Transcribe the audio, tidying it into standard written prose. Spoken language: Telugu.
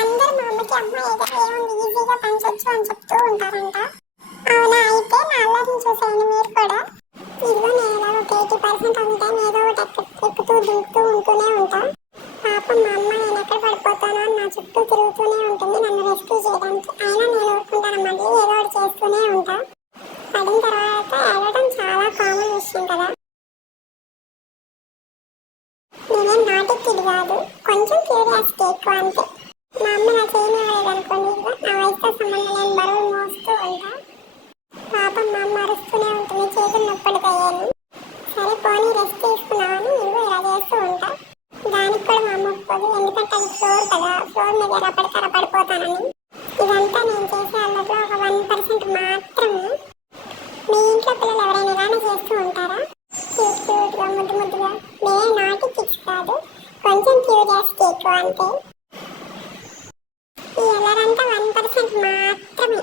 అందరూ మా అమ్మకి అమ్మాయి కదా ఏముంది ఈజీగా పెంచొచ్చు అని చెప్తూ ఉంటారంట. అవునా, అయితే నా అల్లరిని చూసేయండి మీరు కూడా. ఇదిగో నేను ఇలా ఒక 80% ఆఫ్ ది టైం ఏదో ఒకటి ఎక్కుతూ దుంకుతూ ఉంటూనే ఉంటా. పాపం మా అమ్మ నేను ఎక్కడ పడిపోతానో అని నా చుట్టూ తిరుగుతూనే ఉంటుంది నన్ను రెస్క్యూ చేయడానికి. అయినా నేను ఊరుకుంటాను, మళ్ళీ ఏదో ఒకటి చేస్తూనే ఉంటా. పడిన తర్వాత ఏడవడం చాలా కామన్ విషయం కదా. నేనేం నాటి కిడ్ కాదు, కొంచెం క్యూరియాసిటీ ఎక్కువ అంతే. మా అమ్మ నా చేయలేదనుకోండి, నా వయసుతో సంబంధం లేని బరువులు మోస్తూ ఉంటా. పాపం మా అమ్మ అరుస్తూనే ఉంటుంది, చేతులు నొప్పడిపోయాను. సరే పోనీ రెస్ట్ తీసుకున్నామని ఇదిగో ఇలా చేస్తూ ఉంటా. దానికి కూడా మా అమ్మ ఒప్పుకోదు, ఎందుకంటే అది ఫ్లోర్ కదా, ఫ్లోర్ మీద ఎలా పడితే అలా పడిపోతానని. ఇదంతా నేను చేసే అల్లరిలో ఒక 1% మాత్రమే. మీ ఇంట్లో పిల్లలు ఎవరైనా ఇలానే చేస్తూ ఉంటారా? క్యూట్ క్యూట్గా ముద్దు ముద్దుగా. నేనే నాటి కిడ్స్ కాదు, కొంచెం క్యూరియాసిటీ ఎక్కువ అంతే. ఈ అల్లరంతా 1% మాత్రమే.